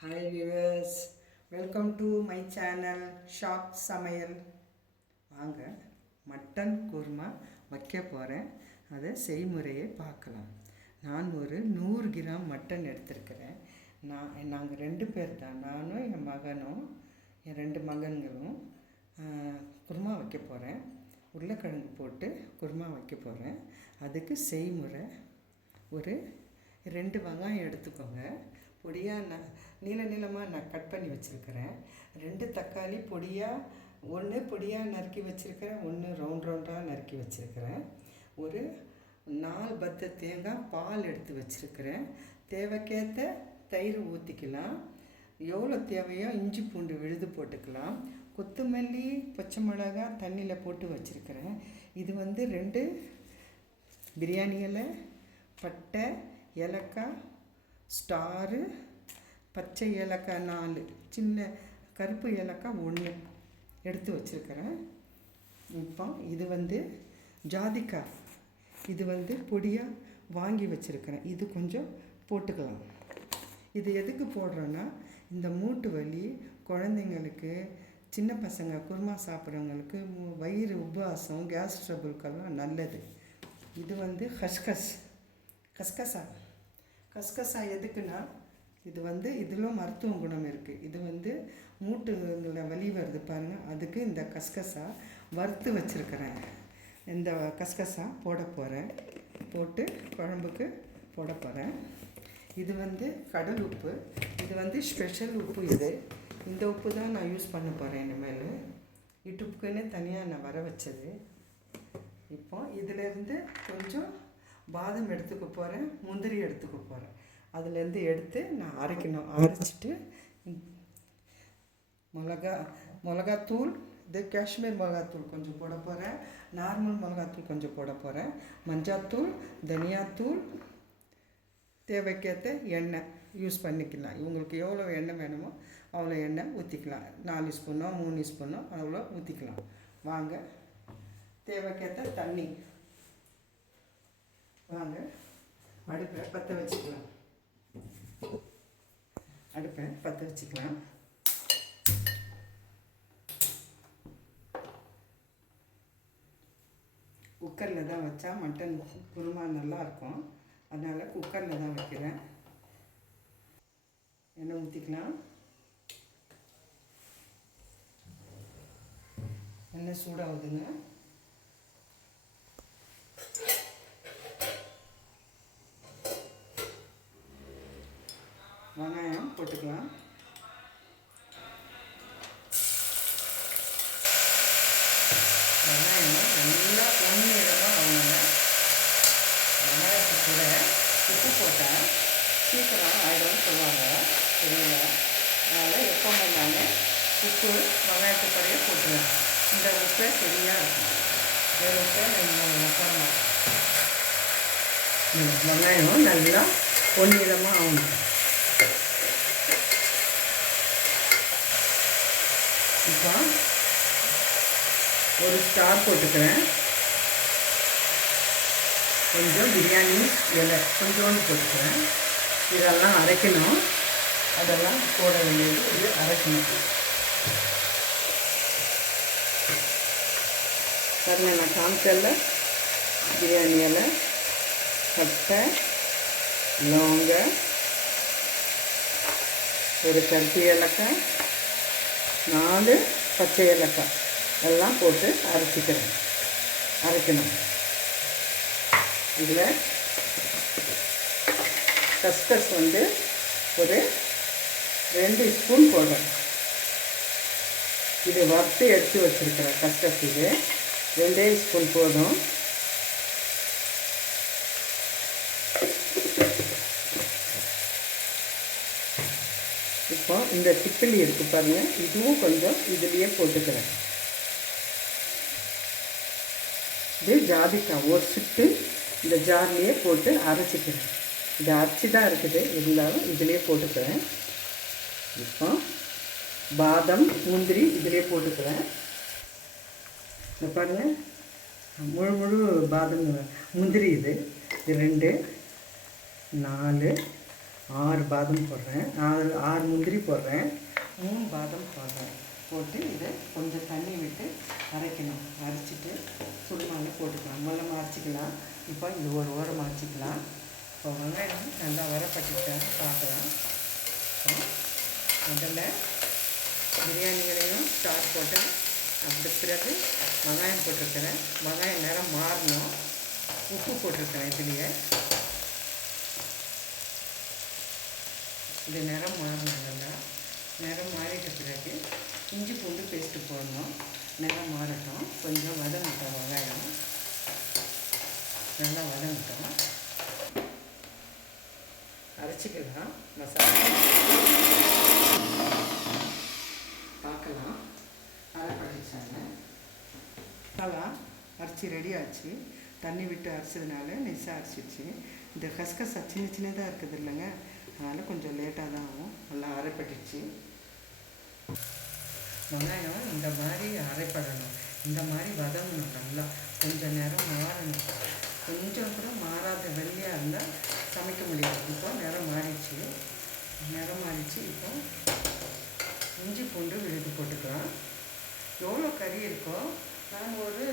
Hi viewers, welcome to my channel shock சமையல். வாங்க mutton kurma வைக்க போகிறேன். அதை செய்முறையை பார்க்கலாம். நான் ஒரு 100 கிராம் மட்டன் எடுத்திருக்கிறேன். நாங்கள் 2 பேர் தான், நானும் என் மகனும் என் 2 மகன்களும் குருமா வைக்க போகிறேன். உருளைக்கிழங்கு போட்டு குருமா வைக்க போகிறேன். அதுக்கு செய்முறை, ஒரு 2 வெங்காயம் எடுத்துக்கோங்க. பொடியாக நீளமாக நான் கட் பண்ணி வச்சுருக்கிறேன். 2 தக்காளி ஒன்று பொடியாக நறுக்கி வச்சுருக்கிறேன், ஒன்று ரவுண்டாக நறுக்கி வச்சுருக்கிறேன். ஒரு 4 பத்து தேங்காய் பால் எடுத்து வச்சுருக்கிறேன். தேவைக்கேற்ற தயிர் ஊற்றிக்கலாம். எவ்வளோ தேவையோ இஞ்சி பூண்டு விழுது போட்டுக்கலாம். கொத்தமல்லி பச்சை மிளகாய் தண்ணியில் போட்டு வச்சுருக்கிறேன். இது 2 பிரியாணி இலை, பட்டை, ஏலக்காய், ஸ்டாரு, பச்சை ஏலக்காய் 4, சின்ன கருப்பு ஏலக்காய் 1 எடுத்து வச்சுருக்கிறேன். இப்போ இது ஜாதிக்காய், இது பொடியாக வாங்கி வச்சுருக்கிறேன். இது கொஞ்சம் போட்டுக்கலாம். இது எதுக்கு போடுறோன்னா, இந்த மூட்டு வலி குழந்தைங்களுக்கு, சின்ன பசங்க குருமா சாப்பிட்றவங்களுக்கு, வயிறு உபவாசம், கேஸ் ட்ரபுளுக்கெல்லாம் நல்லது. இது கஸ்கசா எதுக்குன்னா, இது இதில் மருத்துவ குணம் இருக்குது. இது மூட்டுங்களை வலி வருது பாருங்கள், அதுக்கு இந்த கஸ்கசா வறுத்து வச்சுருக்கிறேன். இந்த கஸ்கசா போட போகிறேன், போட்டு குழம்புக்கு போட போகிறேன். இது கடல் உப்பு, இது ஸ்பெஷல் உப்பு. இந்த உப்பு தான் நான் யூஸ் பண்ண போகிறேன் இனிமேல். இட்டுப்புக்குன்னு தனியாக நான் வர வச்சது. இப்போ இதிலேருந்து கொஞ்சம் பாதாம் எடுத்துக்க போகிறேன், முந்திரி எடுத்துக்க போகிறேன். அதுலேருந்து எடுத்து நான் அரைக்கணும். அரைச்சிட்டு மிளகாத்தூள், இது காஷ்மீர் மிளகாத்தூள் கொஞ்சம் போட போகிறேன், நார்மல் மிளகாத்தூள் கொஞ்சம் போட போகிறேன், மஞ்சாத்தூள், தனியாத்தூள், தேவைக்கேற்ற எண்ணெய் யூஸ் பண்ணிக்கலாம். இவங்களுக்கு எவ்வளோ எண்ணெய் வேணுமோ அவ்வளோ எண்ணெய் ஊற்றிக்கலாம். 4 ஸ்பூனோ 3 ஸ்பூனோ அவ்வளோ ஊற்றிக்கலாம். வாங்க, தேவைக்கேற்ற தண்ணி. வாங்க அடுப்பை பற்ற வச்சுக்கலாம். குக்கரில் தான் வச்சா மட்டன் குருமா நல்லாயிருக்கும். அதனால் குக்கரில் தான் வைக்கிறேன். எண்ணெய் ஊற்றிக்கலாம். எண்ணெய் சூடாகுதுங்க. வெங்காயம் போட்டுக்கலாம். வெங்காயம் நல்லா பொன்னிறமாக ஆகணுங்க. வெங்காயத்துக்கு கூட உப்பு போட்டால் சீக்கிரம் ஆயிடும்னு சொல்லுவாங்க, சரிங்களா? அதனால் எப்போவுமே நான் உப்பு வெங்காயத்து கடையை போட்டுருவேன். இந்த உப்பே சரியாக இருக்கும். வேறு உப்பை நம்ம போட மாட்டோம். வெங்காயம் நல்லா பொன்னிறமாக ஆகணும். இப்போ ஒரு ஸ்டார் போட்டுக்கிறேன். கொஞ்சம் பிரியாணி இலை கொஞ்சோண்டு போட்டுக்கிறேன். இதெல்லாம் அரைக்கணும். அதெல்லாம் போட வேண்டியது, இது அரைக்கணும். பாருங்க, நான் காமிச்சல பிரியாணி இலை, பட்டை, லவங்க, ஒரு கருப்பு ஏலக்காய், 4 பச்சை ஏலக்காய் எல்லாம் போட்டு அரைக்கணும். இதில் கஸ்கஸ் ஒரு 2 ஸ்பூன் போடுறேன். இது வறுத்து எடுத்து வச்சுருக்கிறேன். கஸ்கஸ் இது 2 ஸ்பூன் போதும். இப்போ இந்த திப்பிலி இருக்குது பாருங்கள், இதுவும் கொஞ்சம் இதுலேயே போட்டுக்கிறேன். இது ஜாதிக்காய் ஒரு சுட்டு இந்த ஜார்லேயே போட்டு அரைச்சிக்கிறேன். இது அரைச்சி தான் இருக்குது, இருந்தாலும் இதிலே போட்டுக்கிறேன். இப்போ பாதாம் முந்திரி இதிலே போட்டுக்கிறேன். இந்த பாருங்கள், முழு பாதாம் முந்திரி இது 2 4 6 பாதம் போடுறேன், 6 முந்திரி போடுறேன், 3 பாதம் போடுறேன். போட்டு இதை கொஞ்சம் தண்ணி விட்டு அரைக்கணும். அரைச்சிட்டு சுடுமாவில் போட்டுக்கலாம். முதல்ல அரைச்சிக்கலாம். இப்போ இது ஒரு ஓரம் அரைச்சிக்கலாம். இப்போ வெங்காயம் நல்லா வரப்பட்டுட்டான்னு பார்க்கலாம். முதல்ல பிரியாணிகளையும் ஸ்டார் போட்டேன். அதுக்கு பிறகு வெங்காயம் போட்டிருக்கிறேன். வெங்காயம் நேரம் மாறணும். உப்பு போட்டிருக்கிறேன். இதுலேயே இது நிறம் மாறணும். நல்லா நிறம் மாறிட்ட பிறகு இஞ்சி பூண்டு பேஸ்ட்டு போடணும். நிறம் மாறட்டும். கொஞ்சம் வதங்கட்டும். வெங்காயம் நல்லா வதங்கட்டும். அரைச்சிக்கலாம். மசாலா பார்க்கலாம். அரைப்படிச்சாங்க மசாலா அரைச்சி ரெடி ஆச்சு. தண்ணி விட்டு அரைச்சதுனால நெய்ஸாக அரைச்சிடுச்சு. இந்த கசகசா சின்ன சின்னதாக இருக்குது இல்லைங்க, அதனால் கொஞ்சம் லேட்டாக தான் ஆகும். நல்லா அரைப்பட்டுச்சு. வெங்காயம் இந்த மாதிரி அரைப்படணும். இந்த மாதிரி வதங்கணும். நல்லா கொஞ்சம் நேரம் மாறணும். கொஞ்சம் கூட மாறாத வெள்ளையாக இருந்தால் சமைக்க முடியாது. இப்போ நிறம் மாறிடுச்சு. இப்போ இஞ்சி பூண்டு விழுது போட்டுக்கலாம். எவ்வளோ கறி இருக்கோ, நான் ஒரு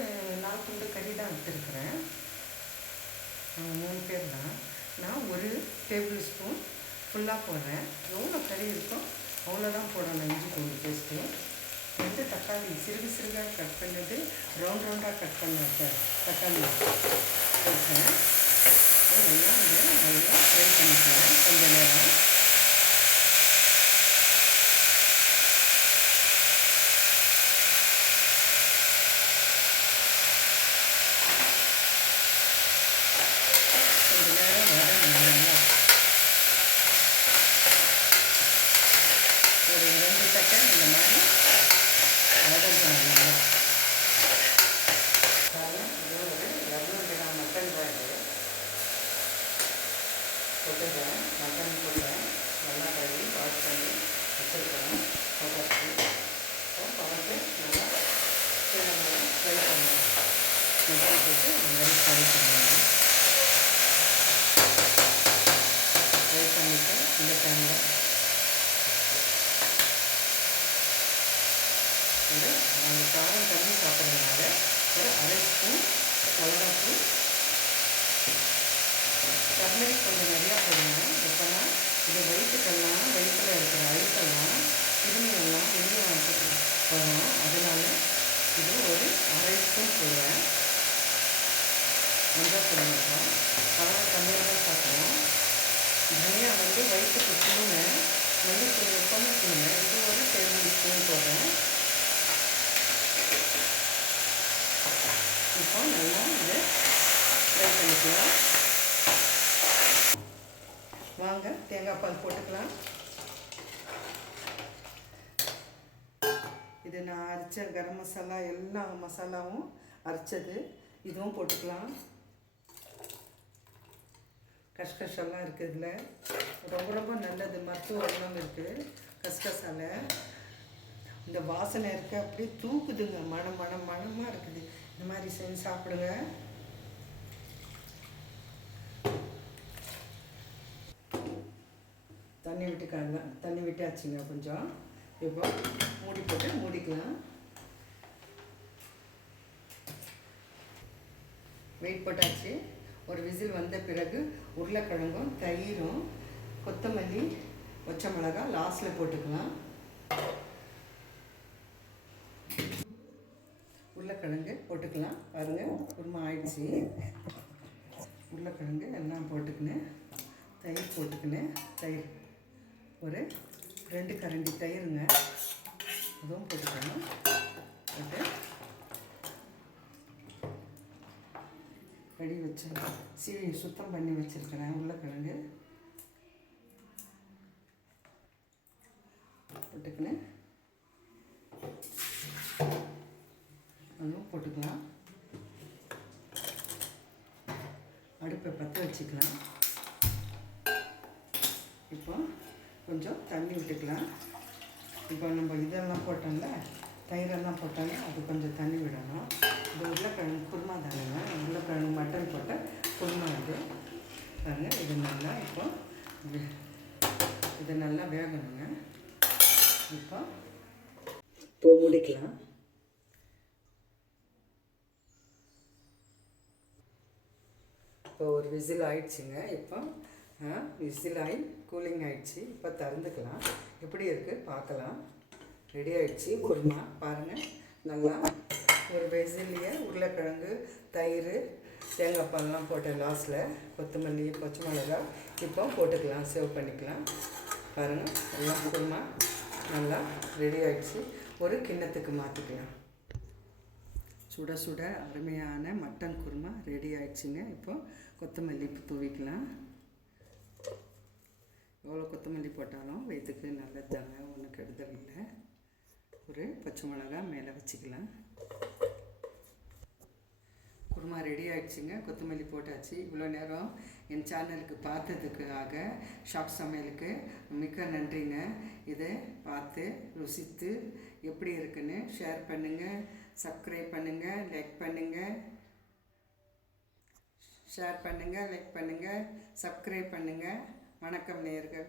4 துண்டு கறி தான் எடுத்துருக்குறேன். 3 பேர் தான். நான் 1 டேபிள் ஸ்பூன் ஃபுல்லாக போடுறேன். எவ்வளோ கறி இருக்கோ அவ்வளோதான் போடணும் இஞ்சி பூண்டு பேஸ்ட்டு. 2 தக்காளி சிறுகு சிறுகாக கட் பண்ணிட்டு ரவுண்டாக கட் பண்ண தக்காளி போட்டேன். எல்லாம் நல்லா ஃப்ரை பண்ணிக்கலாம் கொஞ்சம் நேரம். ஒரு 2 செகண்ட் இந்த மாதிரி வதங்கணும். இது ஒரு 200 கிராம் மட்டன் தான். இது போட்டுக்கிறேன். மட்டன் போட்டேன். நல்லா கழுவி வாஷ் பண்ணி வச்சுருக்கேன். போட்டாச்சு. பார்த்து நல்லா ஃப்ரை பண்ணணும். மட்டன் போட்டு இந்த மாதிரி ஃப்ரை பண்ணணும். ஃப்ரை பண்ணிவிட்டு இந்த டைமில் நாங்கள் காரம் கம்மி சாப்பிட்றதுனால ஒரு 1/2 ஸ்பூன் மிளகாத்தூள், டர்மரிக் கொஞ்சம் நிறையா போடுங்க. எப்போனா இது வயிற்றுக்கெல்லாம் வயிற்றில் இருக்கிற அழுக்கெல்லாம் கிருமியெல்லாம் வெளியே வரும். அதனால் இது ஒரு 1/2 ஸ்பூன் போடுவேன். மஞ்சள் போட மாட்டோம். காரம் கம்மியாக தான் சாப்பிடுவோம். தனியா வயிற்றுக்கு தூணை மல்லித்தூள் எப்போவும் தூணை இது ஒரு டேபிள் ஸ்பூன் போடுறேன். இப்போ நல்லா இதை ஃப்ரை பண்ணிக்கலாம். வாங்க தேங்காய் பால் போட்டுக்கலாம். இது நான் அரைச்ச கரம் மசாலா எல்லா மசாலாவும் அரைச்சது இதுவும் போட்டுக்கலாம். கஷ்கஷெல்லாம் இருக்குது. இதில் ரொம்ப ரொம்ப நல்லது, மருத்துவ குணம் இருக்குது கஷ்கசால. இந்த வாசனை இருக்க அப்படியே தூக்குதுங்க. மனமாக இருக்குது. இந்த மாதிரி செஞ்சு சாப்பிடுங்க. தண்ணி விட்டாச்சுங்க கொஞ்சம். இப்போ மூடி போட்டு மூடிக்கலாம். வெயிட் போட்டாச்சு. ஒரு விசில் வந்த பிறகு உருளைக்கிழங்கும் தயிரும் கொத்தமல்லி பச்சை மிளகாய் லாஸ்ட்டில் போட்டுக்கலாம். உருளைக்கிழங்கு போட்டுக்கலாம். பாருங்கள் குருமா ஆயிடுச்சு. உருளைக்கிழங்கு எல்லாம் போட்டுக்கினேன். தயிர் போட்டுக்கினேன். தயிர் ஒரு 2 கரண்டி தயிருங்க, அதுவும் போட்டுக்கணும். போட்டு ரெடி வச்சு சீவி சுத்தம் பண்ணி வச்சுருக்கிறேன். உருளைக்கிழங்கு போட்டுக்கினேன். அதுவும் போட்டுக்கலாம். அடுப்பை பற்ற வச்சுக்கலாம். இப்போ கொஞ்சம் தண்ணி விட்டுக்கலாம். இப்போ நம்ம இதெல்லாம் போட்டோம்ல, தயிரெல்லாம் போட்டோம்ல, அது கொஞ்சம் தண்ணி விடணும். இது உருளைக்கிழங்கு குருமா தானுங்க. உருளைக்கிழங்கு மட்டன் போட்ட குருமா இது பாருங்கள். இது நல்லா இப்போ இது நல்லா வேகணுங்க. இப்போ முடிக்கலாம். இப்போ ஒரு விசில் ஆயிடுச்சுங்க. இப்போ விசில் ஆகி கூலிங் ஆகிடுச்சு. இப்போ திறந்துக்கலாம். எப்படி இருக்குது பார்க்கலாம். ரெடி ஆகிடுச்சு குருமா. பாருங்கள், நல்லா ஒரு விசில்லையே உருளைக்கிழங்கு, தயிர், தேங்காய் பால்லாம் போட்டேன் லாஸ்ட்டில். கொத்தமல்லி, பச்சை மிளகா இப்போ போட்டுக்கலாம், சேவ் பண்ணிக்கலாம். பாருங்கள், எல்லாம் குருமா நல்லா ரெடி ஆகிடுச்சு. ஒரு கிண்ணத்துக்கு மாற்றிக்கலாம். சுட சுட அருமையான மட்டன் குருமா ரெடி ஆகிடுச்சிங்க. இப்போ கொத்தமல்லி தூவிக்கலாம். எவ்வளோ கொத்தமல்லி போட்டாலும் வயிற்றுக்கு நல்லது தாங்க, ஒன்றும் கெடுதல் இல்லை. ஒரு பச்சை மிளகா மேலே வச்சுக்கலாம். குருமா ரெடி ஆகிடுச்சிங்க. கொத்தமல்லி போட்டாச்சு. இவ்வளோ நேரம் என் சேனலுக்கு பார்த்ததுக்காக ஷாப் சமையலுக்கு மிக்க நன்றிங்க. இதை பார்த்து ருசித்து எப்படி இருக்குன்னு ஷேர் பண்ணுங்கள், சப்ஸ்கிரைப் பண்ணுங்கள், லைக் பண்ணுங்கள், ஷேர் பண்ணுங்கள், லைக் பண்ணுங்கள், சப்ஸ்கிரைப் பண்ணுங்கள். வணக்கம் நேயர்கள்.